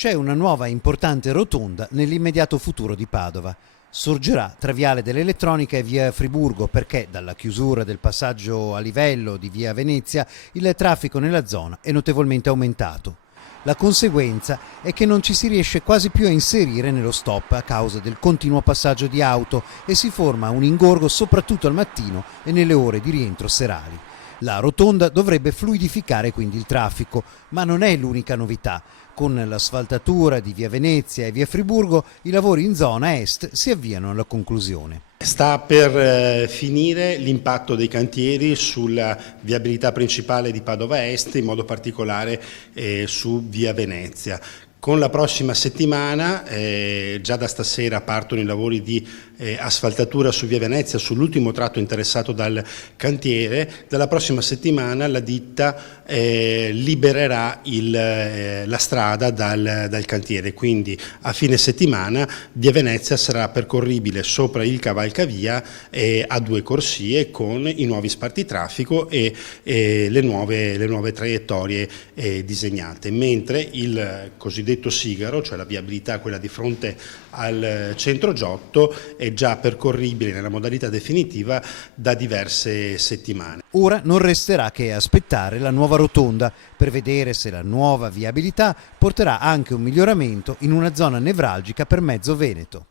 C'è una nuova importante rotonda nell'immediato futuro di Padova. Sorgerà tra Viale dell'Elettronica e Via Friburgo perché dalla chiusura del passaggio a livello di Via Venezia il traffico nella zona è notevolmente aumentato. La conseguenza è che non ci si riesce quasi più a inserire nello stop a causa del continuo passaggio di auto e si forma un ingorgo soprattutto al mattino e nelle ore di rientro serali. La rotonda dovrebbe fluidificare quindi il traffico, ma non è l'unica novità. Con l'asfaltatura di Via Venezia e Via Friburgo i lavori in zona est si avviano alla conclusione. Sta per finire l'impatto dei cantieri sulla viabilità principale di Padova Est, in modo particolare su Via Venezia. Con la prossima settimana, già da stasera partono i lavori di asfaltatura su Via Venezia, sull'ultimo tratto interessato dal cantiere. Dalla prossima settimana la ditta libererà la strada dal cantiere, quindi a fine settimana Via Venezia sarà percorribile sopra il cavalcavia a 2 corsie con i nuovi spartitraffico e le nuove traiettorie disegnate, mentre il cosiddetto sigaro, cioè la viabilità, quella di fronte al centro Giotto, è già percorribile nella modalità definitiva da diverse settimane. Ora non resterà che aspettare la nuova rotonda per vedere se la nuova viabilità porterà anche un miglioramento in una zona nevralgica per mezzo Veneto.